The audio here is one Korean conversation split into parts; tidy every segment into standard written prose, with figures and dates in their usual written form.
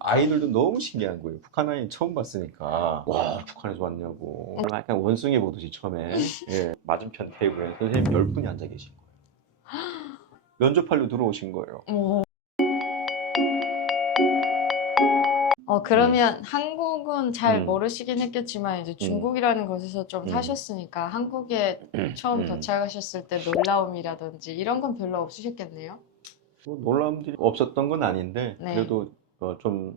아이들도 너무 신기한 거예요. 북한 아이 처음 봤으니까 와 북한에서 왔냐고 약간 원숭이 보듯이 처음에 예, 맞은편 테이블에 선생님 10분이 앉아 계신 거예요. 면접하러 들어오신 거예요. 오. 음, 그러면 한국은 잘 음, 모르시긴 했겠지만 이제 음, 중국이라는 곳에서 좀 음, 사셨으니까 한국에 처음 음. 도착하셨을 때 놀라움이라든지 이런 건 별로 없으셨겠네요? 뭐 놀라움들이 없었던 건 아닌데 네. 그래도 좀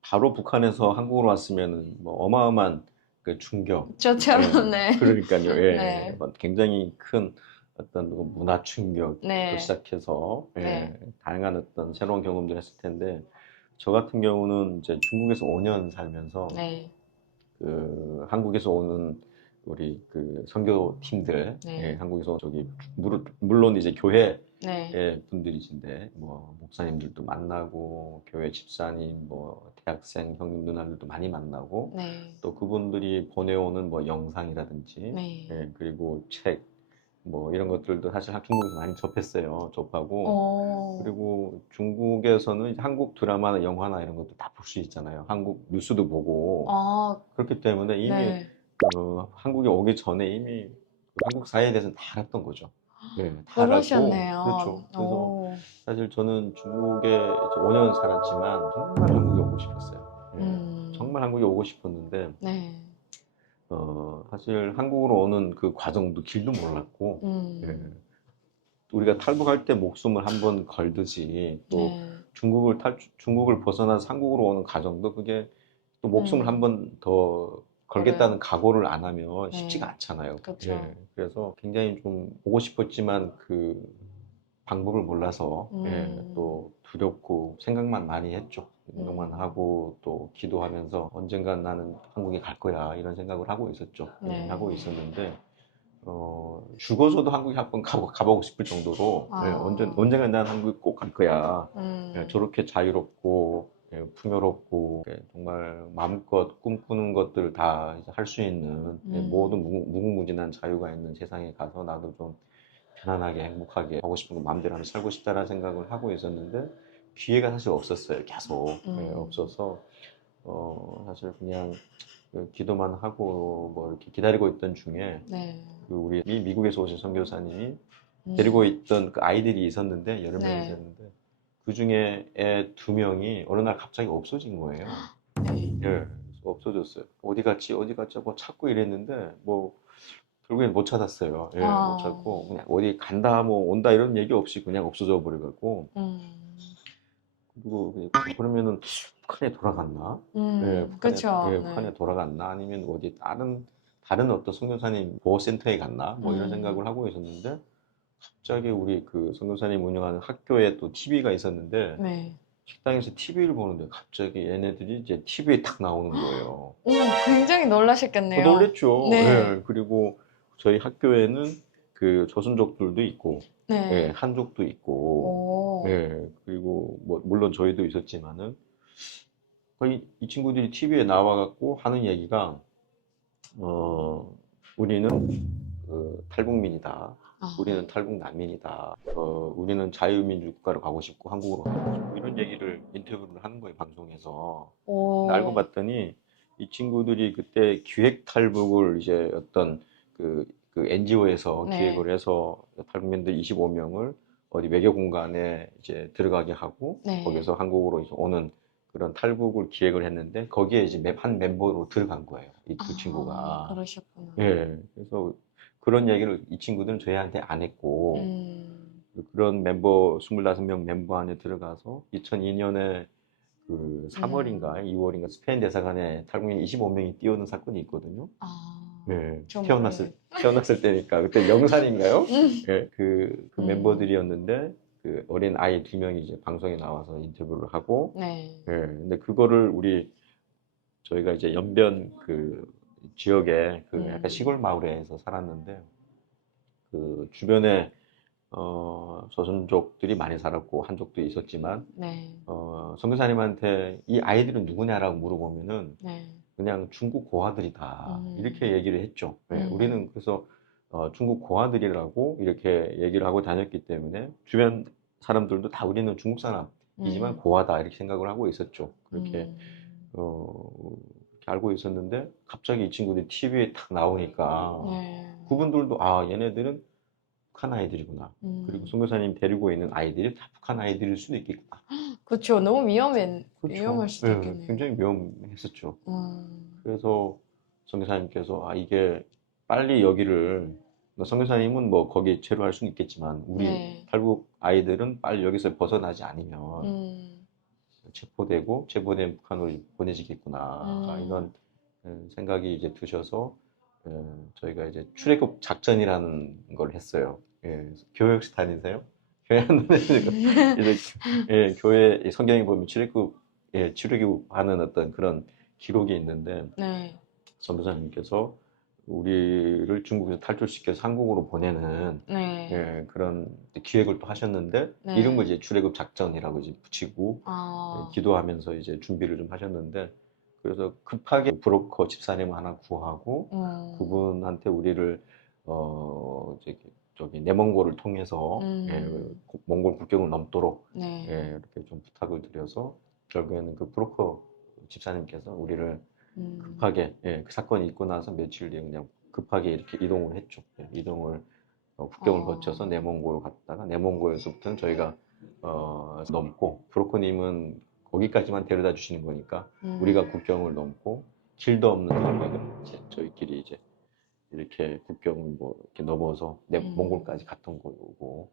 바로 북한에서 한국으로 왔으면 뭐 어마어마한 그 충격. 예, 저처럼, 네. 그러니까요. 예, 네. 뭐 굉장히 큰 어떤 그 문화 충격부터 네. 시작해서 예, 네. 다양한 어떤 새로운 경험들을 했을 텐데 저 같은 경우는 이제 중국에서 5년 살면서 네. 그 한국에서 오는 우리 그 선교 팀들, 예, 네. 한국에서 저기 물론 이제 교회 네. 예, 분들이신데 뭐 목사님들도 만나고 교회 집사님 뭐 대학생 형님 누나들도 많이 만나고 네. 또 그분들이 보내오는 뭐 영상이라든지 네. 예, 그리고 책 뭐 이런 것들도 사실 중국에서 많이 접했어요. 접하고 어, 그리고 중국에서는 이제 한국 드라마나 영화나 이런 것도 다 볼 수 있잖아요. 한국 뉴스도 보고 아, 그렇기 때문에 이미 네. 한국에 오기 전에 이미 한국 사회에 대해서는 다 알았던 거죠. 네, 다 알았고 그러셨네요. 그렇죠. 그래서 사실 저는 중국에 이제 5년 살았지만 정말 한국에 오고 싶었어요. 예, 음, 정말 한국에 오고 싶었는데 네. 사실 한국으로 오는 그 과정도 길도 몰랐고 예, 음, 우리가 탈북할 때 목숨을 한번 걸듯이 또 네. 중국을 벗어나서 한국으로 오는 과정도 그게 또 목숨을 음, 한번 더 그래. 걸겠다는 각오를 안 하면 쉽지가 네. 않잖아요. 예. 그쵸. 그래서 굉장히 좀 오고 싶었지만 그 방법을 몰라서 예, 음, 또 두렵고 생각만 많이 했죠. 생각만 음, 하고 또 기도하면서 언젠간 나는 한국에 갈 거야 이런 생각을 하고 있었죠. 예, 네. 하고 있었는데 죽어서도 한국에 한번 가보고 싶을 정도로 예, 아, 언젠가 난 한국에 꼭 갈 거야. 예, 음, 저렇게 자유롭고 예, 풍요롭고 예, 정말 마음껏 꿈꾸는 것들 다 할 수 있는 예, 모든 음, 무궁무진한 자유가 있는 세상에 가서 나도 좀 편안하게 행복하게 하고 싶은 거 마음대로 하면서 살고 싶다라는 생각을 하고 있었는데 기회가 사실 없었어요. 계속 예, 음, 없어서 사실 그냥 그 기도만 하고 뭐 이렇게 기다리고 있던 중에 네. 그 우리 미국에서 오신 선교사님이 데리고 음, 있던 그 아이들이 있었는데 여러 명 네. 있었는데 그 중에 애 2명이 어느 날 갑자기 없어진 거예요. 네. 예, 그래서 없어졌어요. 어디 갔지 뭐 찾고 이랬는데 뭐 결국엔 못 찾았어요. 예, 못 아, 찾고 그냥 어디 간다 뭐 온다 이런 얘기 없이 그냥 없어져 버려갖고 음, 그리고 그러면은 북한에 돌아갔나? 예, 그쵸. 네. 북한에 돌아갔나? 아니면 어디 다른 어떤 선교사님 보호센터에 갔나? 뭐 이런 생각을 음, 하고 있었는데 갑자기 우리 그 선교사님 운영하는 학교에 또 TV가 있었는데 네. 식당에서 TV를 보는데 갑자기 얘네들이 이제 TV에 딱 나오는 거예요. 오, 굉장히 놀라셨겠네요. 놀랬죠. 네. 예, 그리고 저희 학교에는 그 조선족들도 있고, 예, 네. 한족도 있고, 오, 예, 그리고 뭐 물론 저희도 있었지만은 거의 이 친구들이 TV에 나와갖고 하는 얘기가 어, 우리는 그 탈북민이다. 우리는 아, 탈북 난민이다. 우리는 자유민주 국가로 가고 싶고 한국으로 가고 싶고 이런 얘기를 인터뷰를 하는 거예요 방송에서. 근데 알고 오, 봤더니 이 친구들이 그때 기획 탈북을 이제 어떤 그 NGO에서 네. 기획을 해서 탈북민들 25명을 어디 외교 공간에 이제 들어가게 하고 네. 거기서 한국으로 이제 오는 그런 탈북을 기획을 했는데 거기에 이제 한 멤버로 들어간 거예요. 이 두 아, 친구가. 그러셨구나. 예. 그래서 그런 얘기를 이 친구들은 저희한테 안 했고 음, 그런 멤버 25명 멤버 안에 들어가서 2002년에 그 음, 3월인가 2월인가 스페인 대사관에 탈북민 25명이 뛰어오는 사건이 있거든요. 아, 예. 네. 태어났을 때니까 그때 영산인가요? 음, 예. 그 음, 멤버들이었는데 그 어린 아이 2명이 이제 방송에 나와서 인터뷰를 하고 네. 예. 근데 그거를 저희가 이제 연변 그 지역에 그 약간 음, 시골 마을에서 살았는데 그 주변에 조선족들이 많이 살았고 한족도 있었지만 네. 선교사님한테 이 아이들은 누구냐라고 물어보면은 네. 그냥 중국 고아들이다 이렇게 음, 얘기를 했죠. 예, 음, 우리는 그래서 중국 고아들이라고 이렇게 얘기를 하고 다녔기 때문에 주변 사람들도 다 우리는 중국 사람 이지만 고하다 이렇게 생각을 하고 있었죠. 그렇게 음. 이렇게 알고 있었는데 갑자기 이 친구들이 TV에 탁 나오니까 네. 그분들도 아 얘네들은 북한 아이들이구나. 그리고 음. 선교사님 데리고 있는 아이들이 다 북한 아이들일 수도 있겠구나. 그렇죠. 너무 위험할 그렇죠. 수도 예, 있겠네요. 굉장히 위험했었죠. 음. 그래서 선교사님께서 아 이게 빨리 여기를 선교사님은 뭐 거기에 체류할 수는 있겠지만 우리 네. 탈북 아이들은 빨리 여기서 벗어나지 않으면 음. 체포된 북한으로 보내지겠구나 이런 생각이 이제 드셔서 저희가 이제 출애굽 작전이라는 걸 했어요. 예, 교회 혹시 다니세요? 교회 안 다니시고 이제 예, 교회 성경에 보면 출애굽하는 어떤 그런 기록이 있는데 네. 선교사님께서 우리를 중국에서 탈출시켜서 한국으로 보내는 네. 예, 그런 기획을 또 하셨는데 네. 이름을 이제 출애굽 작전이라고 이제 붙이고 아. 기도하면서 이제 준비를 좀 하셨는데 그래서 급하게 브로커 집사님 하나 구하고 그분한테 우리를 저기 내몽고를 통해서 예, 몽골 국경을 넘도록 네. 예, 이렇게 좀 부탁을 드려서 결국에는 그 브로커 집사님께서 우리를 급하게 예, 그 사건이 있고 나서 며칠 뒤에 그냥 급하게 이렇게 이동을 했죠. 예, 이동을 국경을 거쳐서 내몽고로 갔다가 내몽고에서부터는 저희가 넘고 브로커님은 거기까지만 데려다 주시는 거니까 우리가 국경을 넘고 길도 없는 저희가 이제 저희끼리 이제 이렇게 국경을 뭐 이렇게 넘어서 몽골까지 갔던 거고.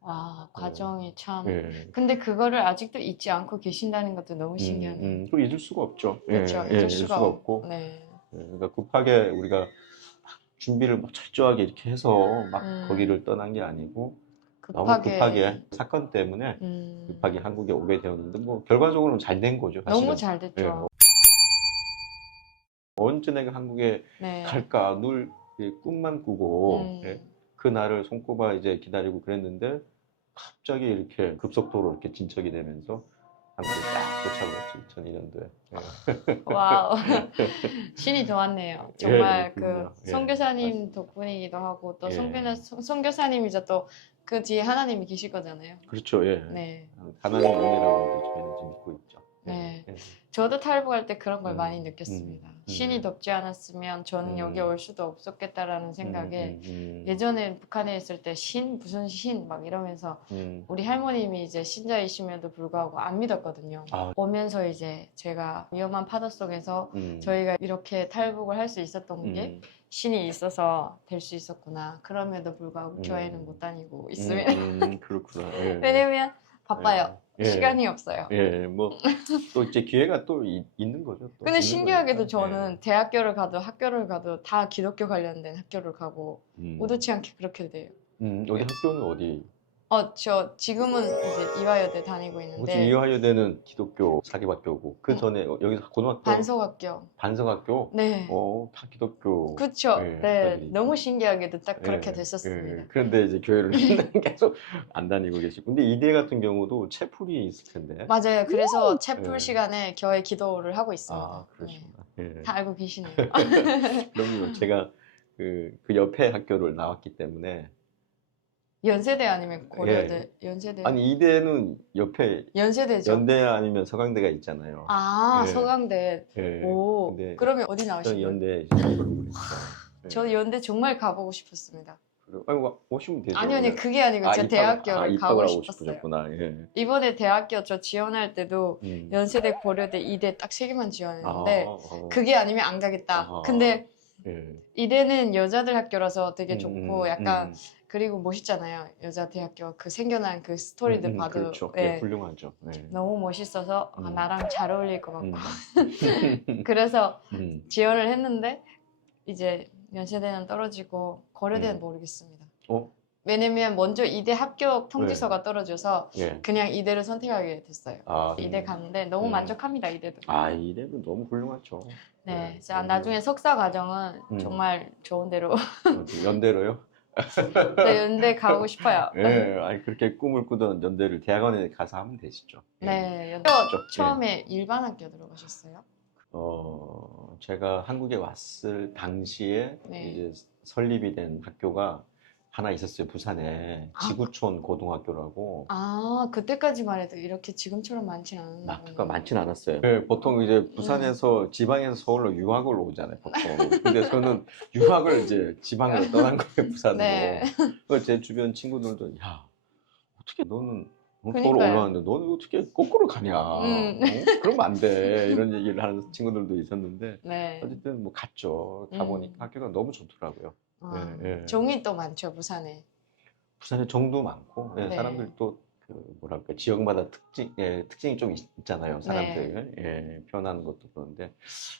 와, 과정이 참. 예. 근데 그거를 아직도 잊지 않고 계신다는 것도 너무 신기하네요. 또 잊을 수가 없죠. 그렇죠. 예, 잊을 잊을 수가 수가 없고. 네. 예, 그러니까 급하게 우리가 막 준비를 막 철저하게 이렇게 해서 막 거기를 떠난 게 아니고 너무 급하게 사건 때문에 급하게 한국에 오게 되었는데 뭐 결과적으로는 잘 된 거죠. 사실은. 너무 잘 됐죠. 예, 언제 내가 한국에 네. 갈까 늘 꿈만 꾸고 예, 그 날을 손꼽아 이제 기다리고 그랬는데 갑자기 이렇게 급속도로 이렇게 진척이 되면서 한국에 딱 도착을 했죠. 2002년도에. 와우. 신이 도왔네요. 정말 그 그렇군요. 예, 선교사님 맞습니다. 덕분이기도 하고 또 예. 선교사님이자 또 그 뒤에 하나님이 계실 거잖아요. 그렇죠. 예. 네. 하나님 은혜라고 이제 저희는 지금 믿고 있죠. 네. 예. 저도 탈북할 때 그런 걸 많이 느꼈습니다. 음. 신이 덮지 않았으면 저는 여기 올 수도 없었겠다라는 생각에 예전에 북한에 있을 때 무슨 신 막 이러면서 우리 할머님이 이제 신자이심에도 불구하고 안 믿었거든요. 아. 오면서 이제 제가 위험한 파도 속에서 저희가 이렇게 탈북을 할 수 있었던 게 신이 있어서 될 수 있었구나. 그럼에도 불구하고 교회는 못 다니고 있습니다. 그렇구나. 예. 왜냐면 바빠요. 예. 시간이 없어요. 예, 뭐 또 이제 기회가 또 있는 거죠. 또 근데 있는 신기하게도 거니까. 저는 대학교를 가도 학교를 가도 다 기독교 관련된 학교를 가고 의도치 않게 그렇게 돼요. 어디 학교는 어디? 저 지금은 이제 이화여대 다니고 혹시 있는데 이화여대는 기독교 사립학교고 그 전에 여기서 고등학교 반석학교. 반석학교? 네. 다 기독교. 그쵸. 예, 네. 학과들이 너무 있죠. 신기하게도 딱 그렇게 예, 됐었습니다. 예. 그런데 이제 교회를 계속 안 다니고 계시고. 근데 이대 같은 경우도 채플이 있을 텐데. 맞아요. 그래서 채플 예. 시간에 교회 기도를 하고 있습니다. 아, 그러시구나. 예. 다 알고 계시네요. 그럼요. 제가 그 옆에 학교를 나왔기 때문에. 연세대 아니면 고려대? 연세대. 아니 이대는 옆에 연세대죠. 연대 아니면 서강대가 있잖아요. 아, 예. 서강대. 예. 오, 근데 그러면 어디 저는 나오신 거예요? 연대 졸업을 했죠. 예. 저 연대 정말 가보고 싶었습니다. 아니 오시면 되죠. 아니 그게 아니고 제 대학교를 가고 입학을 하고 싶었어요. 싶으셨구나. 예. 이번에 대학교 저 지원할 때도 연세대, 고려대, 이대 딱 3개만 지원했는데 그게 아니면 안 가겠다. 근데 예. 이대는 여자들 학교라서 되게 좋고 약간 그리고 멋있잖아요. 여자 대학교 그 생겨난 그 스토리들 봐도 그렇죠. 예, 예, 훌륭하죠. 예. 너무 멋있어서 나랑 잘 어울릴 것 같고 그래서 지원을 했는데 이제 연세대는 떨어지고 고려대는 모르겠습니다. 왜냐면 먼저 이대 합격 통지서가 떨어져서 예. 그냥 이대를 선택하게 됐어요. 아, 이대 갔는데 너무 만족합니다. 이대도. 아, 이대도 너무 훌륭하죠. 네, 예. 자, 나중에 석사 과정은 정말 좋은 데로 연대로요? 네, 연대 가고 싶어요. 예, 아니 그렇게 꿈을 꾸던 연대를 대학원에 가서 하면 되시죠. 네, 연대 그렇죠. 처음에 일반 학교 들어가셨어요? 제가 한국에 왔을 당시에 네. 이제 설립이 된 학교가 하나 있었어요. 부산에 아, 지구촌 고등학교라고. 아, 그때까지만 해도 이렇게 지금처럼 많진 않았나 낙토가 보네요. 많진 않았어요. 네, 보통 이제 부산에서 지방에서 서울로 유학을 오잖아요, 보통. 근데 저는 유학을 이제 지방으로 떠난 거예요, 부산으로. 네. 그래서 제 주변 친구들도 야, 어떻게 너는 서울 그니까요. 올라왔는데 너는 어떻게 거꾸로 가냐? 그러면 안 돼. 이런 얘기를 하는 친구들도 있었는데 네. 어쨌든 뭐 갔죠. 가보니까 학교가 너무 좋더라고요. 아, 예, 예. 종이 또 많죠, 부산에. 부산에 정도 많고 예, 네. 사람들도 그 뭐랄까 지역마다 특징이 좀 있잖아요. 네. 사람들 예, 표현하는 것도 그런데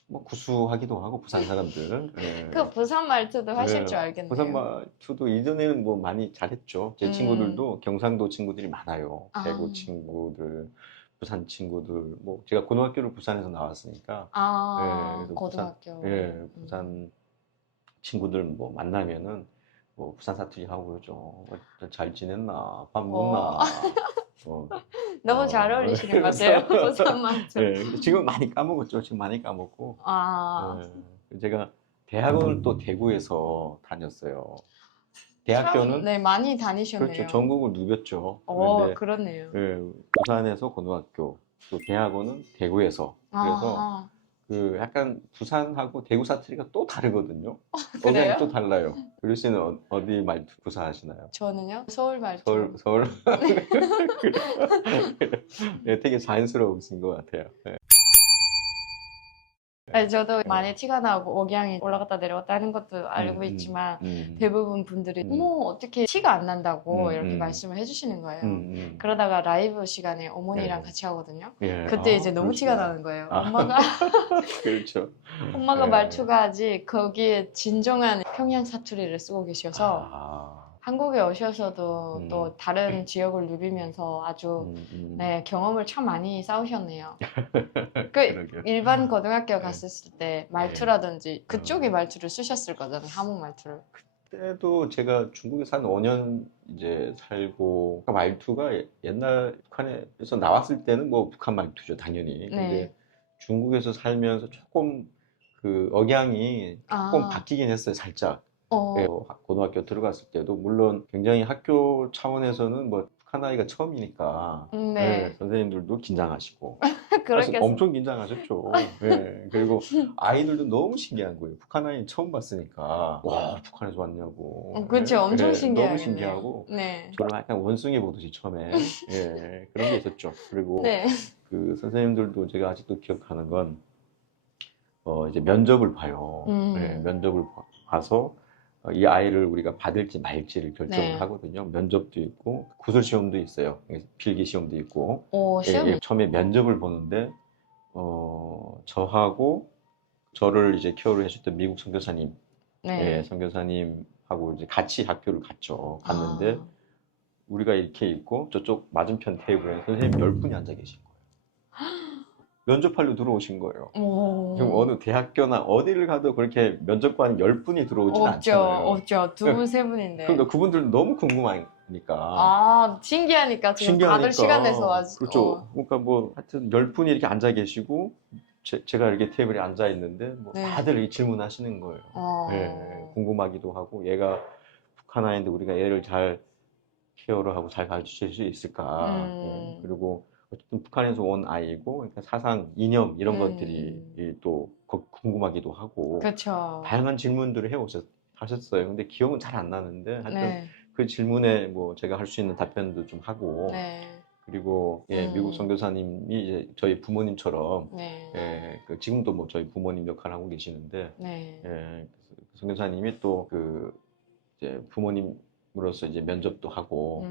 뭐 구수하기도 하고 부산 사람들. 예. 그 부산 말투도 하실 예, 줄 알겠네요. 부산 말투도 이전에는 뭐 많이 잘했죠. 제 친구들도 경상도 친구들이 많아요. 아. 대구 친구들, 부산 친구들. 뭐 제가 고등학교를 부산에서 나왔으니까 아, 그래서 고등학교. 부산 친구들 뭐 만나면은 뭐 부산 사투리 하고 그러죠. 잘 지냈나? 밥 먹나? 너무 잘 어울리시는 것 같아요, 부산 말투. 예, 지금 많이 까먹었죠. 지금 많이 까먹고. 아, 제가 대학원을 또 대구에서 다녔어요. 대학교는 네, 많이 다니셨네요. 그렇죠. 전국을 누볐죠. 그런데 그렇네요. 부산에서 고등학교, 또 대학원은 대구에서. 그래서 아, 그 약간 부산하고 대구 사투리가 또 다르거든요. 그래요? 억양이 또 달라요. 그리 씨는 어디 말투 구사하시나요? 저는요, 서울 말투. 서울. 네, 되게 자연스러우신 것 같아요. 네. 아니, 저도 많이 티가 나고 억양이 올라갔다 내려갔다 하는 것도 알고 있지만 대부분 분들이 어머 어떻게 티가 안 난다고 이렇게 말씀을 해주시는 거예요. 그러다가 라이브 시간에 어머니랑 같이 하거든요. 예. 그때 이제 너무 그렇죠. 티가 나는 거예요. 아. 엄마가 그렇죠. 엄마가 예. 말투가 아직 거기에 진정한 평양 사투리를 쓰고 계셔서 한국에 오셔서도 또 다른 지역을 누비면서 아주 네, 경험을 참 많이 쌓으셨네요. 그러게요. 일반 고등학교 갔을 때 말투라든지 그쪽의 말투를 쓰셨을 거잖아요. 한국 말투를. 그때도 제가 중국에서 한 5년 이제 살고 그러니까 말투가 옛날 북한에서 나왔을 때는 뭐 북한 말투죠, 당연히. 근데 네. 중국에서 살면서 조금 그 억양이 조금 바뀌긴 했어요, 살짝. 고등학교 들어갔을 때도 물론 굉장히 학교 차원에서는 뭐 북한 아이가 처음이니까 네. 선생님들도 긴장하시고 사실 그렇겠어요. 엄청 긴장하셨죠. 그리고 아이들도 너무 신기한 거예요. 북한 아이 처음 봤으니까 와 북한에서 왔냐고. 그렇죠. 엄청 너무 신기하겠네요. 신기하고 네. 저를 약간 원숭이 보듯이 처음에 그런 게 있었죠. 그리고 네. 그 선생님들도 제가 아직도 기억하는 건 이제 면접을 봐요. 면접을 봐서 이 아이를 우리가 받을지 말지를 결정을 하거든요. 면접도 있고 구술 시험도 있어요. 필기 시험도 있고. 시험? 처음에 면접을 보는데 저하고 저를 이제 케어를 해줬던 미국 선교사님, 선교사님하고 이제 같이 학교를 갔는데 우리가 이렇게 있고 저쪽 맞은편 테이블에 선생님 10분이 앉아 계신 거예요. 면접하러 들어오신 거예요. 지금 어느 대학교나 어디를 가도 그렇게 면접관 10분이 들어오진 않잖아요. 없죠. 두 분, 세 분인데. 그러니까 그분들 너무 궁금하니까. 신기하니까 지금 다들 시간 내서 와서. 그렇죠. 그러니까 뭐 하여튼 10분이 이렇게 앉아 계시고 제가 이렇게 테이블에 앉아 있는데 뭐 다들 이렇게 질문하시는 거예요. 궁금하기도 하고 얘가 북한 아이인데 우리가 얘를 잘 케어를 하고 잘 가르칠 수 있을까. 그리고 어쨌든 북한에서 온 아이고 그러니까 사상, 이념 이런 것들이 또 궁금하기도 하고 그쵸. 다양한 질문들을 하셨어요. 근데 기억은 잘 안 나는데 하여튼 그 질문에 뭐 제가 할 수 있는 답변도 좀 하고 그리고 미국 선교사님이 이제 저희 부모님처럼 지금도 뭐 저희 부모님 역할을 하고 계시는데 그 선교사님이 또 그 이제 부모님으로서 이제 면접도 하고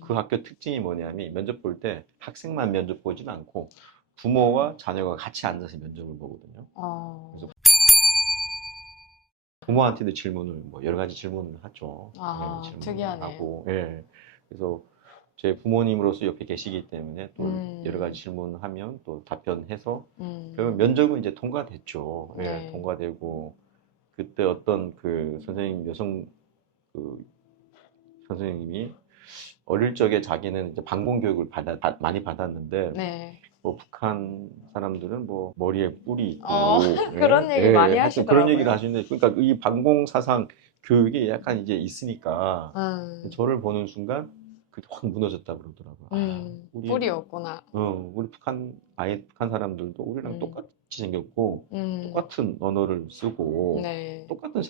그 학교 특징이 뭐냐면 면접 볼 때 학생만 면접 보진 않고 부모와 자녀가 같이 앉아서 면접을 보거든요. 그래서 부모한테도 질문을 뭐 여러 가지 질문을 하죠. 질문을 특이하네요. 하고 그래서 제 부모님으로서 옆에 계시기 때문에 또 여러 가지 질문을 하면 또 답변해서 그러면 면접은 이제 통과됐죠. 통과되고 그때 어떤 그 선생님 여성 그 선생님이 어릴 적에 자기는 이제 방공 교육을 많이 받았는데 뭐 북한 사람들은 뭐 머리에 뿔이 있고 그런 얘기 많이 하여튼 하시더라고요. 그런 얘기를 하시는데 그러니까 이 반공 사상 교육이 약간 이제 있으니까 저를 보는 순간 그게 확 무너졌다 그러더라고요. 뿔이 없구나. 우리 북한 사람들도 우리랑 똑같이 생겼고 똑같은 언어를 쓰고 네. 똑같은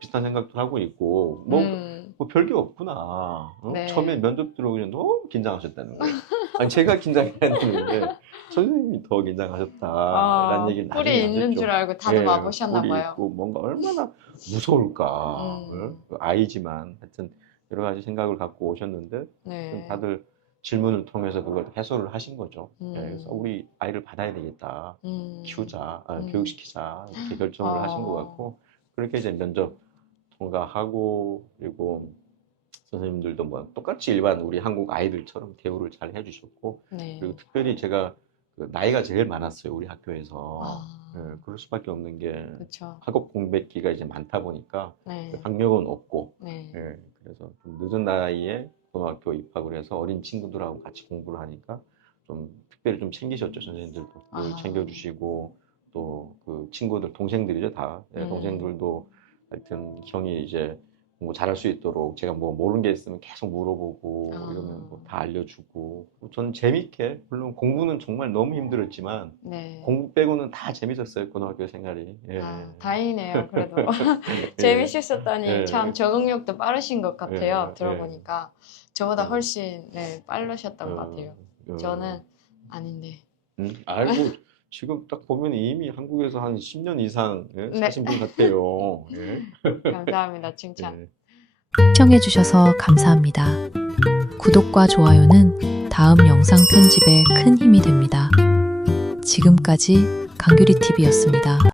비슷한 생각도 하고 있고 뭐 별게 없구나. 네. 처음에 면접 들어오기 너무 긴장하셨다는 거예요. 아니 제가 긴장해야 되는데 선생님이 더 긴장하셨다라는 얘기를 나중에 뿔이 있는 하셨죠. 줄 알고 다들 와보셨나 뿔이 봐요. 있고 뭔가 얼마나 무서울까. 아이지만 하여튼 여러 가지 생각을 갖고 오셨는데 네. 다들 질문을 통해서 그걸 해소를 하신 거죠. 그래서 우리 아이를 받아야 되겠다. 키우자, 교육시키자 이렇게 결정을 하신 것 같고 그렇게 이제 면접 통과하고 그리고 선생님들도 뭐 똑같이 일반 우리 한국 아이들처럼 대우를 잘 해주셨고 네. 그리고 특별히 제가 그 나이가 제일 많았어요 우리 학교에서. 그럴 수밖에 없는 게 그쵸. 학업 공백기가 이제 많다 보니까 네. 학력은 없고 네. 그래서 좀 늦은 나이에 고등학교 입학을 해서 어린 친구들하고 같이 공부를 하니까 좀 특별히 좀 챙기셨죠 선생님들도 늘 챙겨주시고 또 그 친구들 동생들이죠 다 동생들도 하여튼 형이 이제 공부 잘할 수 있도록 제가 뭐 모르는 게 있으면 계속 물어보고 이러면 뭐 다 알려주고 저는 재밌게 물론 공부는 정말 너무 힘들었지만 네. 공부 빼고는 다 재밌었어요 고등학교 생활이. 다행이네요 그래도. 재밌으셨다니 참 적응력도 빠르신 것 같아요. 들어보니까 저보다 훨씬 빠르셨던 것 같아요. 저는 아닌데. 아이고 지금 딱 보면 이미 한국에서 한 10년 이상 사신 분 같아요. 감사합니다 칭찬. 시청해주셔서 감사합니다. 구독과 좋아요는 다음 영상 편집에 큰 힘이 됩니다. 지금까지 강규리TV였습니다.